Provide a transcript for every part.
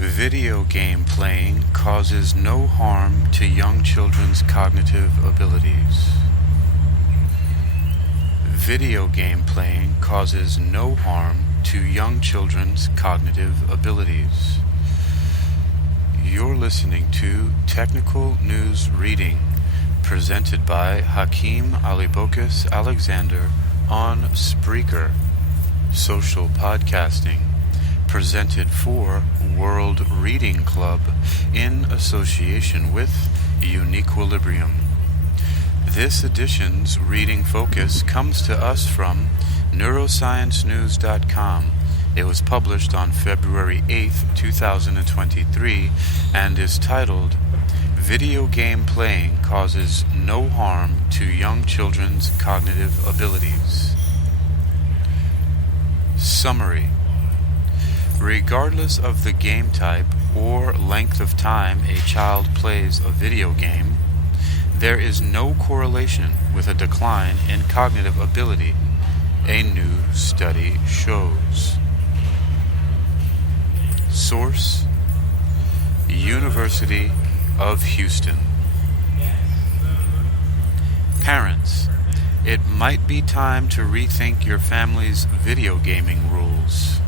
Video game playing causes no harm to young children's cognitive abilities. Video game playing causes no harm to young children's cognitive abilities. You're listening to Technical News Reading, presented by Hakeem Alibokis Alexander on Spreaker, social podcasting, presented for World Reading Club in association with Uniquilibrium. This edition's reading focus comes to us from neurosciencenews.com. It was published on February 8th, 2023, and is titled, Video Game Playing Causes No Harm to Young Children's Cognitive Abilities. Summary. Regardless of the game type or length of time a child plays a video game, there is no correlation with a decline in cognitive ability, a new study shows. Source: University of Houston. Parents, it might be time to rethink your family's video gaming rules.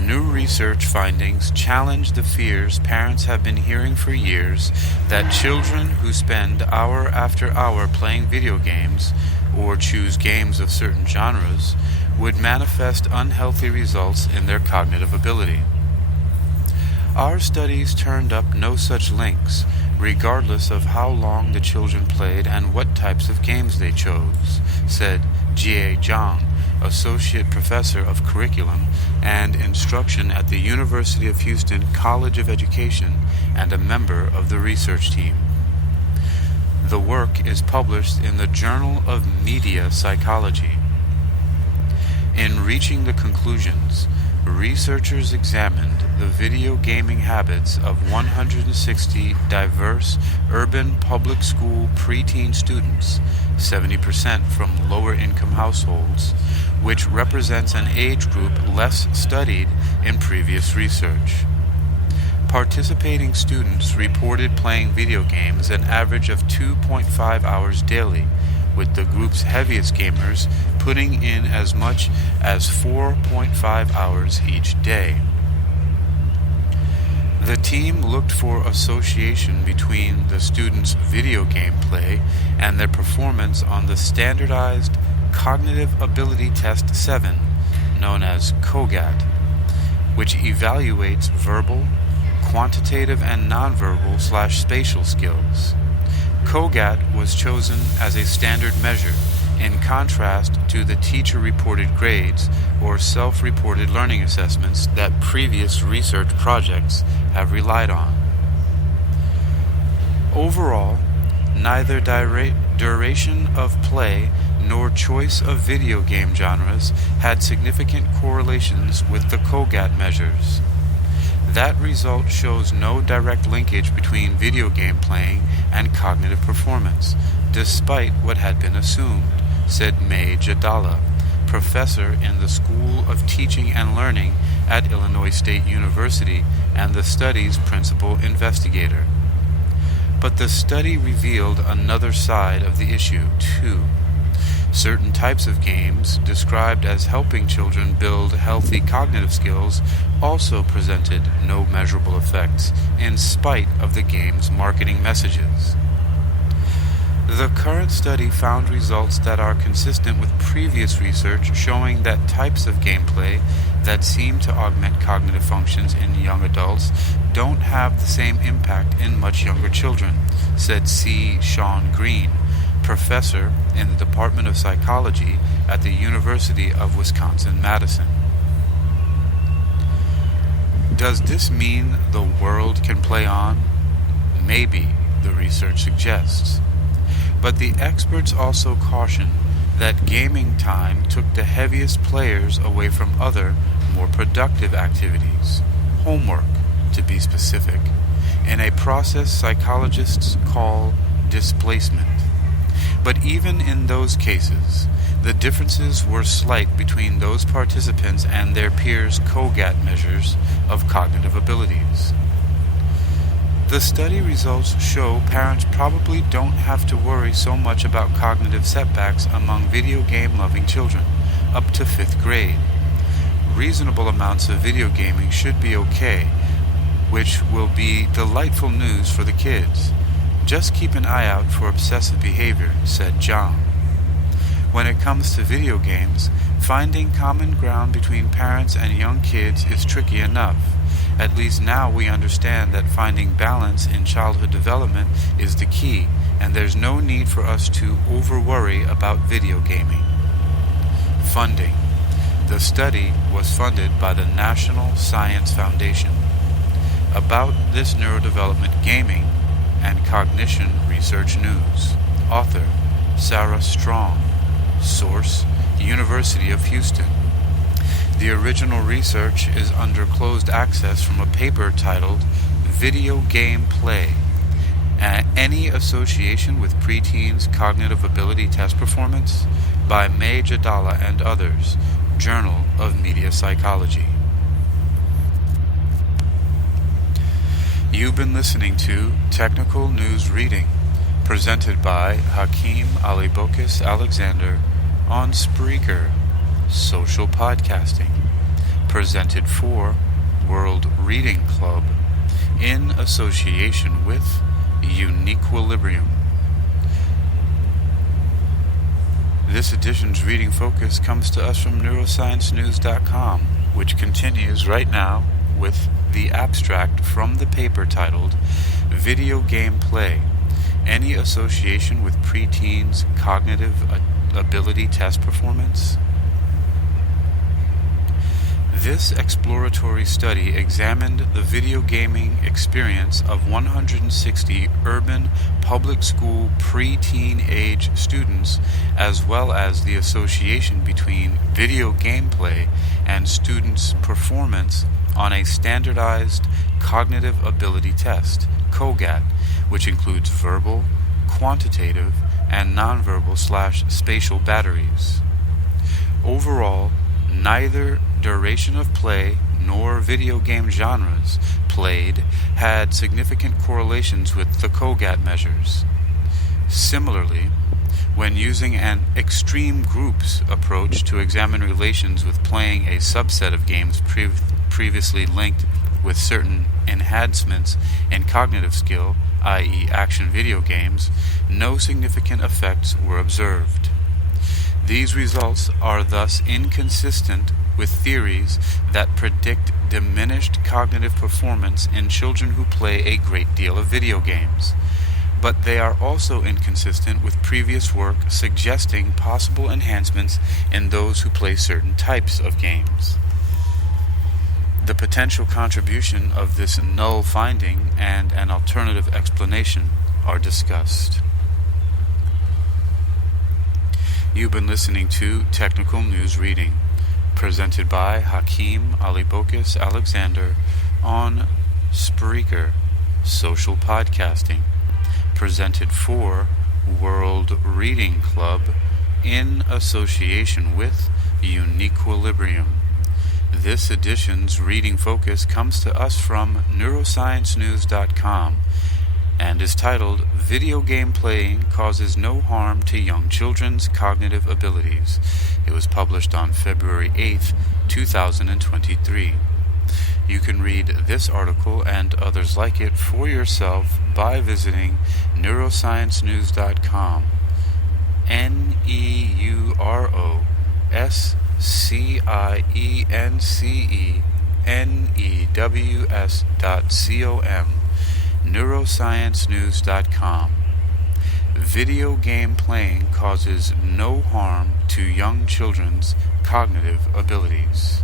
New research findings challenge the fears parents have been hearing for years that children who spend hour after hour playing video games or choose games of certain genres would manifest unhealthy results in their cognitive ability. Our studies turned up no such links, regardless of how long the children played and what types of games they chose, said Jie Zhang, Associate Professor of Curriculum and Instruction at the University of Houston College of Education and a member of the research team. The work is published in the Journal of Media Psychology. In reaching the conclusions, researchers examined the video gaming habits of 160 diverse urban public school preteen students, 70% from lower-income households, which represents an age group less studied in previous research. Participating students reported playing video games an average of 2.5 hours daily, with the group's heaviest gamers putting in as much as 4.5 hours each day. The team looked for association between the students' video game play and their performance on the standardized Cognitive Ability Test 7, known as COGAT, which evaluates verbal, quantitative, and nonverbal/spatial skills. COGAT was chosen as a standard measure, in contrast to the teacher-reported grades or self-reported learning assessments that previous research projects have relied on. Overall, neither duration of play nor choice of video game genres had significant correlations with the COGAT measures. That result shows no direct linkage between video game playing and cognitive performance, despite what had been assumed, said May Jadala, professor in the School of Teaching and Learning at Illinois State University and the study's principal investigator. But the study revealed another side of the issue, too. Certain types of games, described as helping children build healthy cognitive skills, also presented no measurable effects, in spite of the game's marketing messages. The current study found results that are consistent with previous research showing that types of gameplay that seem to augment cognitive functions in young adults don't have the same impact in much younger children, said C. Sean Green, professor in the Department of Psychology at the University of Wisconsin-Madison. Does this mean the world can play on? Maybe, the research suggests. But the experts also caution that gaming time took the heaviest players away from other, more productive activities, homework, to be specific, in a process psychologists call displacement. But even in those cases, The differences were slight between those participants and their peers' COGAT measures of cognitive abilities. The study results show parents probably don't have to worry so much about cognitive setbacks among video game-loving children up to 5th grade. Reasonable amounts of video gaming should be okay, which will be delightful news for the kids. Just keep an eye out for obsessive behavior, said John. When it comes to video games, finding common ground between parents and young kids is tricky enough. At least now we understand that finding balance in childhood development is the key, and there's no need for us to over-worry about video gaming. Funding. The study was funded by the National Science Foundation. About this neurodevelopment gaming and cognition research news. Author, Sarah Strong. Source, University of Houston. The original research is under closed access from a paper titled Video Game Play, Any Association with Preteens' Cognitive Ability Test Performance by May Jadala and others, Journal of Media Psychology. You've been listening to Technical News Reading, presented by Hakeem Alibokis Alexander on Spreaker, social podcasting, presented for World Reading Club in association with Uniquilibrium. This edition's reading focus comes to us from neurosciencenews.com, which continues right now with the abstract from the paper titled Video Game Play, Any Association with Preteens' Cognitive Ability Test Performance? This exploratory study examined the video gaming experience of 160 urban public school pre-teen age students, as well as the association between video gameplay and students' performance on a standardized cognitive ability test, COGAT, which includes verbal, quantitative, and nonverbal/spatial batteries. Overall, neither duration of play nor video game genres played had significant correlations with the COGAT measures. Similarly, when using an extreme groups approach to examine relations with playing a subset of games previously linked with certain enhancements in cognitive skill, i.e. action video games, no significant effects were observed. These results are thus inconsistent with theories that predict diminished cognitive performance in children who play a great deal of video games, but they are also inconsistent with previous work suggesting possible enhancements in those who play certain types of games. The potential contribution of this null finding and an alternative explanation are discussed. You've been listening to Technical News Reading, presented by Hakeem Alibokis Alexander on Spreaker, social podcasting, presented for World Reading Club in association with Uniquilibrium. This edition's reading focus comes to us from neurosciencenews.com and is titled Video Game Playing Causes No Harm to Young Children's Cognitive Abilities. It was published on February 8th, 2023. You can read this article and others like it for yourself by visiting neurosciencenews.com. neurosciencenews.com. neurosciencenews.com. Video game playing causes no harm to young children's cognitive abilities.